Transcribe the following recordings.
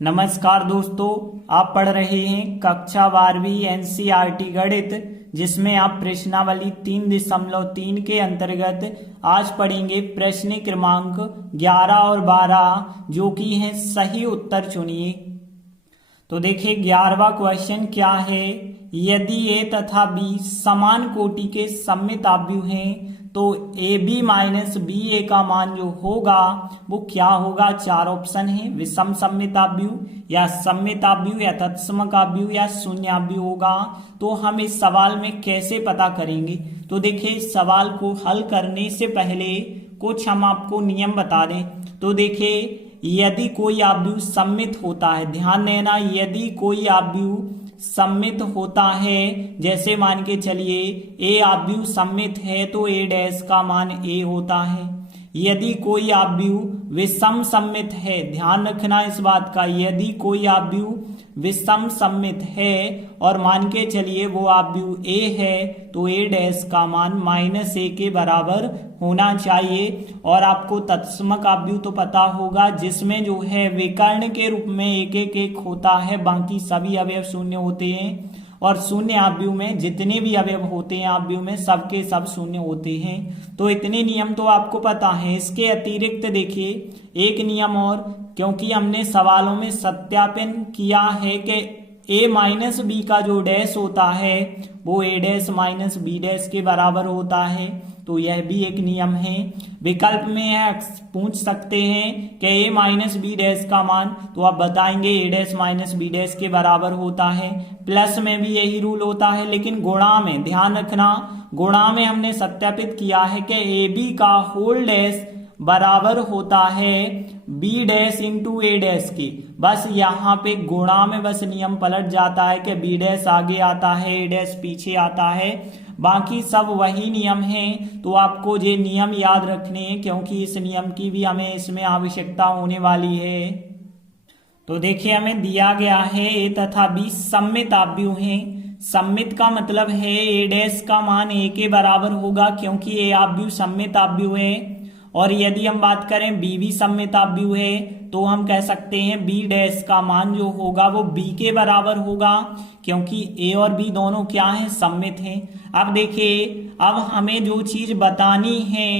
नमस्कार दोस्तों, आप पढ़ रहे हैं कक्षा 12वीं एनसीईआरटी गणित, जिसमें आप प्रश्नावली 3.3 के अंतर्गत आज पढ़ेंगे प्रश्न क्रमांक 11 और 12, जो कि हैं सही उत्तर चुनिए। तो देखिए 11वां क्वेश्चन क्या है। यदि ए तथा बी समान कोटि के सममित आव्यूह हैं तो ए बी माइनस बी ए का मान जो होगा वो क्या होगा। चार ऑप्शन है, विषम सममित आव्यूह या सममित आव्यूह या तत्समक आव्यूह या शून्य आव्यूह होगा। तो हम इस सवाल में कैसे पता करेंगे। तो देखिए इस सवाल को हल करने से पहले कुछ हम आपको नियम बता दें। तो देखिए यदि कोई आव्यूह सममित होता है, ध्यान देना, यदि कोई आव्यूह सममित होता है, जैसे मान के चलिए ए आव्यूह सममित है तो ए डैश का मान ए होता है। यदि कोई आव्यूह विषम सममित है, ध्यान रखना इस बात का, यदि कोई आव्यूह विषम सममित है और मान के चलिए वो आव्यूह ए है तो ए डैश का मान माइनस ए के बराबर होना चाहिए। और आपको तत्समक आव्यूह तो पता होगा, जिसमें जो है विकर्ण के रूप में एक एक एक होता है, बाकी सभी अवयव शून्य होते हैं। और शून्य आव्यूह में जितने भी अवयव होते हैं आव्यूह में सबके सब शून्य होते हैं। तो इतने नियम तो आपको पता है। इसके अतिरिक्त देखिए एक नियम और, क्योंकि हमने सवालों में सत्यापन किया है कि ए माइनस बी का जो डैश होता है वो ए डैश माइनस बी डैश के बराबर होता है, तो यह भी एक नियम है। विकल्प में पूछ सकते हैं कि ए माइनस बी डैश का मान, तो आप बताएंगे ए डैश माइनस बी डैश के बराबर होता है। प्लस में भी यही रूल होता है, लेकिन गुणा में ध्यान रखना, गुणा में हमने सत्यापित किया है कि ए बी का होल डैश बराबर होता है बी डैश इंटू ए डैश के। बस यहाँ पे गुणा में बस नियम पलट जाता है कि बी डैश आगे आता है ए डैश पीछे आता है, बाकी सब वही नियम हैं। तो आपको ये नियम याद रखने हैं, क्योंकि इस नियम की भी हमें इसमें आवश्यकता होने वाली है। तो देखिए हमें दिया गया है ए तथा बी सममित आव्यूह हैं। सममित का मतलब है ए डैश का मान ए के बराबर होगा, क्योंकि ए आव्यूह सममित आव्यूह है। और यदि हम बात करें बी भी सममित आव्यूह है तो हम कह सकते हैं बी डैश का मान जो होगा वो बी के बराबर होगा, क्योंकि ए और बी दोनों क्या हैं, सममित हैं। अब देखिए अब हमें जो चीज बतानी है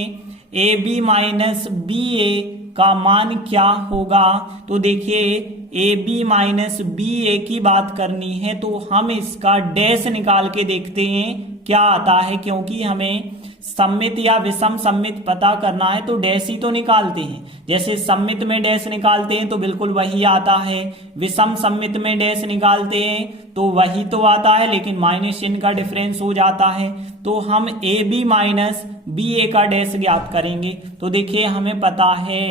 ए बी माइनस बी ए का मान क्या होगा। तो देखिए ए बी माइनस बी ए की बात करनी है तो हम इसका डैश निकाल के देखते हैं क्या आता है, क्योंकि हमें सममित या विषम सममित पता करना है तो डैश ही तो निकालते हैं। जैसे सममित में डैश निकालते हैं तो बिल्कुल वही आता है, विषम सममित में डैश निकालते हैं तो वही तो आता है, लेकिन माइनस चिन्ह का डिफरेंस हो जाता है। तो हम ए बी माइनस बी ए का डैश ज्ञात करेंगे। तो देखिए हमें पता है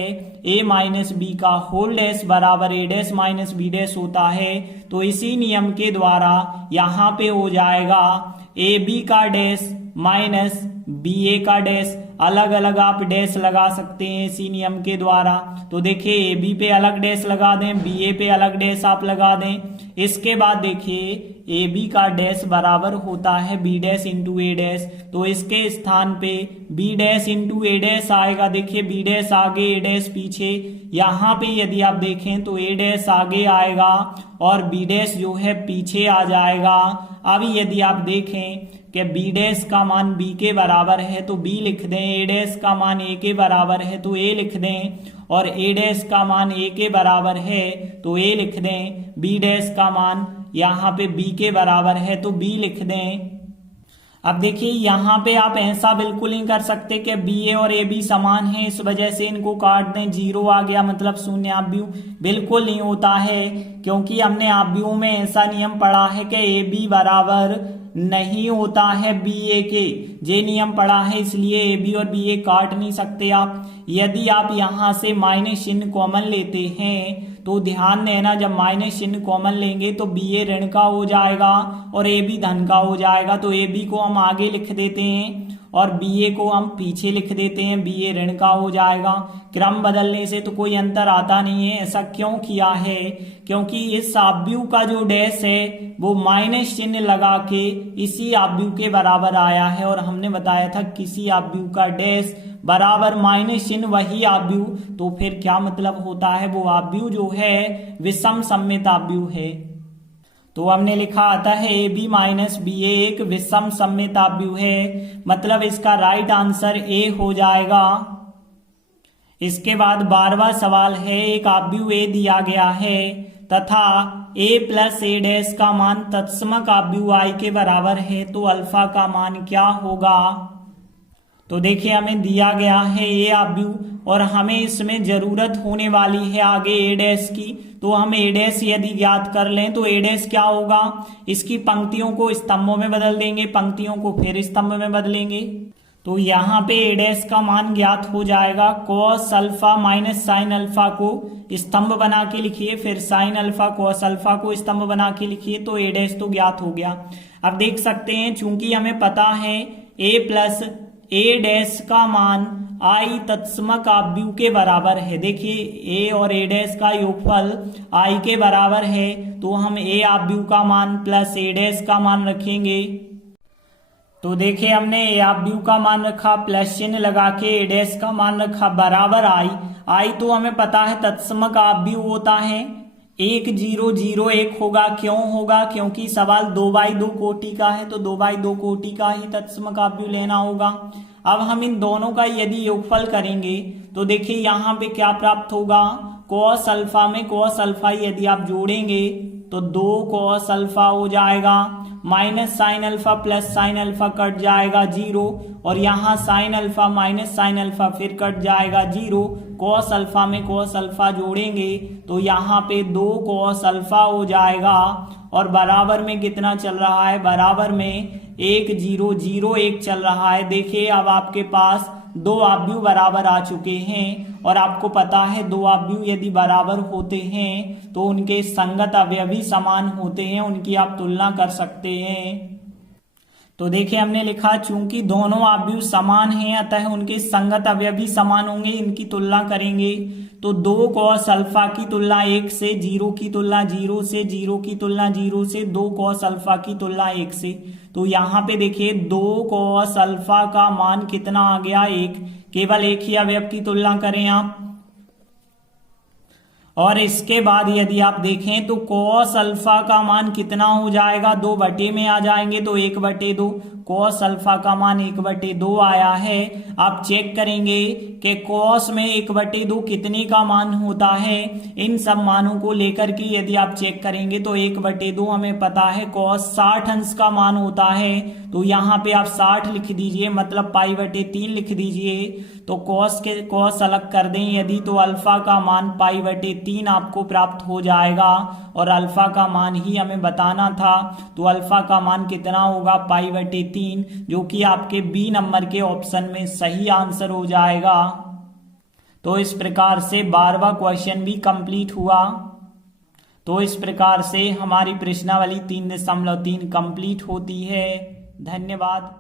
ए माइनस बी का होल डैश बराबर ए डैश माइनस बी डैश होता है, तो इसी नियम के द्वारा यहाँ पे हो जाएगा ए बी का डैश माइनस बी ए का डैश। अलग अलग आप डैश लगा सकते हैं इसी नियम के द्वारा। तो देखिए ए बी पे अलग डैश लगा दें, बी ए पे अलग डैश आप लगा दें। इसके बाद देखिए ए बी का डैश बराबर होता है बी डैश इंटू ए डैश, तो इसके स्थान पे बी डैश इंटू ए डैश आएगा। देखिए बी डैश आगे ए डैश पीछे, यहाँ पे यदि आप देखें तो ए डैश आगे आएगा और बी डैश जो है पीछे आ जाएगा। अब यदि आप देखें कि बी डैश का मान बी के बराबर है तो बी लिख दें, ए डैश का मान ए के बराबर है तो ए लिख दें, और ए डैश का मान ए के बराबर है तो ए लिख दें। बी डैश का मान यहाँ पे बी के बराबर है तो बी लिख दें। अब देखिए यहाँ पे आप ऐसा बिल्कुल नहीं कर सकते कि बी ए और ए बी समान है इस वजह से इनको काट दें, जीरो आ गया मतलब शून्य आव्यूह। बिल्कुल नहीं होता है, क्योंकि हमने आव्यूह में ऐसा नियम पढ़ा है कि ए बी बराबर नहीं होता है बी ए के, ये नियम पढ़ा है, इसलिए ए बी और बी ए काट नहीं सकते आप। यदि आप यहाँ से माइनस चिन्ह कॉमन लेते हैं तो ध्यान देना, जब माइनस चिन्ह कॉमन लेंगे तो बी ए ऋण का हो जाएगा और ए बी धन का हो जाएगा। तो ए बी को हम आगे लिख देते हैं और बी ए को हम पीछे लिख देते हैं, बी ए ऋण का हो जाएगा। क्रम बदलने से तो कोई अंतर आता नहीं है। ऐसा क्यों किया है, क्योंकि इस आव्यूह का जो डैश है वो माइनस चिन्ह लगा के इसी आव्यूह के बराबर आया है, और हमने बताया था किसी आव्यूह का डैश बराबर माइनस चिन्ह वही आव्यूह, तो फिर क्या मतलब होता है, वो आव्यूह जो है विषम सममित आव्यूह है। तो हमने लिखा आता है ए बी माइनस बी ए एक विषम सममित आव्यूह है, मतलब इसका राइट आंसर ए हो जाएगा। इसके बाद 12वां सवाल है, एक आव्यूह ए दिया गया है तथा a प्लस ए डैश का मान तत्समक आव्यूह आई के बराबर है, तो अल्फा का मान क्या होगा। तो देखिए हमें दिया गया है ए आव्यूह और हमें इसमें जरूरत होने वाली है आगे ए डैश की, तो हम ए डैश यदि ज्ञात कर लें तो ए डैश क्या होगा, इसकी पंक्तियों को स्तंभों में बदल देंगे, पंक्तियों को फिर स्तंभ में बदलेंगे। तो यहाँ पे ए डैश का मान ज्ञात हो जाएगा, cos alpha minus sine alpha को स्तंभ बना के लिखिए, फिर साइन अल्फा कॉस अल्फा को स्तंभ बना के लिखिए, तो ए डैश तो ज्ञात हो गया। अब देख सकते हैं चूंकि हमें पता है ए प्लस ए डैश का मान आई तत्समक आव्यूह के बराबर है। देखिए ए और ए डैश का योगफल आई के बराबर है, तो हम ए आव्यूह का मान प्लस ए डैश का मान रखेंगे। तो देखिए हमने ए आव्यूह का मान रखा, प्लस चिन्ह लगा के ए डैश का मान रखा, बराबर आई तो हमें पता है तत्समक आव्यूह होता है 1 0 0 1 होगा। क्यों होगा, क्योंकि सवाल 2/2 कोटि का है, तो 2/2 कोटि का ही तत्समक आव्यूह लेना होगा। अब हम इन दोनों का यदि योगफल करेंगे तो देखिए यहाँ पे क्या प्राप्त होगा, कॉस अल्फा में कॉस अल्फा यदि आप जोड़ेंगे तो 2 कॉस अल्फा हो जाएगा, minus sine alpha plus sine alpha cut जाएगा 0, और यहाँ sine alpha minus sine alpha फिर कट जाएगा 0। कॉस अल्फा में कॉस अल्फा जोड़ेंगे तो यहाँ पे 2 कॉस अल्फा हो जाएगा, और बराबर में कितना चल रहा है, बराबर में 1 0 0 1 चल रहा है। देखिए अब आपके पास 2 आव्यूह बराबर आ चुके हैं, और आपको पता है 2 आव्यूह यदि बराबर होते हैं तो उनके संगत अवयवी समान होते हैं, उनकी आप तुलना कर सकते हैं। तो देखिए हमने लिखा चूंकि दोनों आव्यूह समान हैं अतः उनके संगत अवयवी समान होंगे, इनकी तुलना करेंगे तो 2 कॉस अल्फा की तुलना 1 से, 0 की तुलना 0 से, 0 की तुलना 0 से, 2 कॉस अल्फा की तुलना 1 से। तो यहाँ पे देखिए 2 कॉस अल्फा का मान कितना आ गया, 1, केवल एक ही अवयव की तुलना करें आप। और इसके बाद यदि आप देखें तो कॉस अल्फा का मान कितना हो जाएगा, 2 बटे में आ जाएंगे, तो 1/2 कॉस अल्फा का मान 1/2 आया है। आप चेक करेंगे कि कॉस में 1/2 कितने का मान होता है, इन सब मानों को लेकर के यदि आप चेक करेंगे तो 1/2 हमें पता है कॉस 60 अंश का मान होता है, तो यहाँ पे आप 60 लिख दीजिए, मतलब π/3 लिख दीजिए। तो कॉस अलग कर दें यदि तो अल्फा का मान π/3 आपको प्राप्त हो जाएगा, और अल्फा का मान ही हमें बताना था, तो अल्फा का मान कितना होगा π/3, जो कि आपके बी नंबर के ऑप्शन में सही आंसर हो जाएगा। तो इस प्रकार से 12वां क्वेश्चन भी कंप्लीट हुआ। तो इस प्रकार से हमारी प्रश्नावली 3.3 कंप्लीट होती है। धन्यवाद।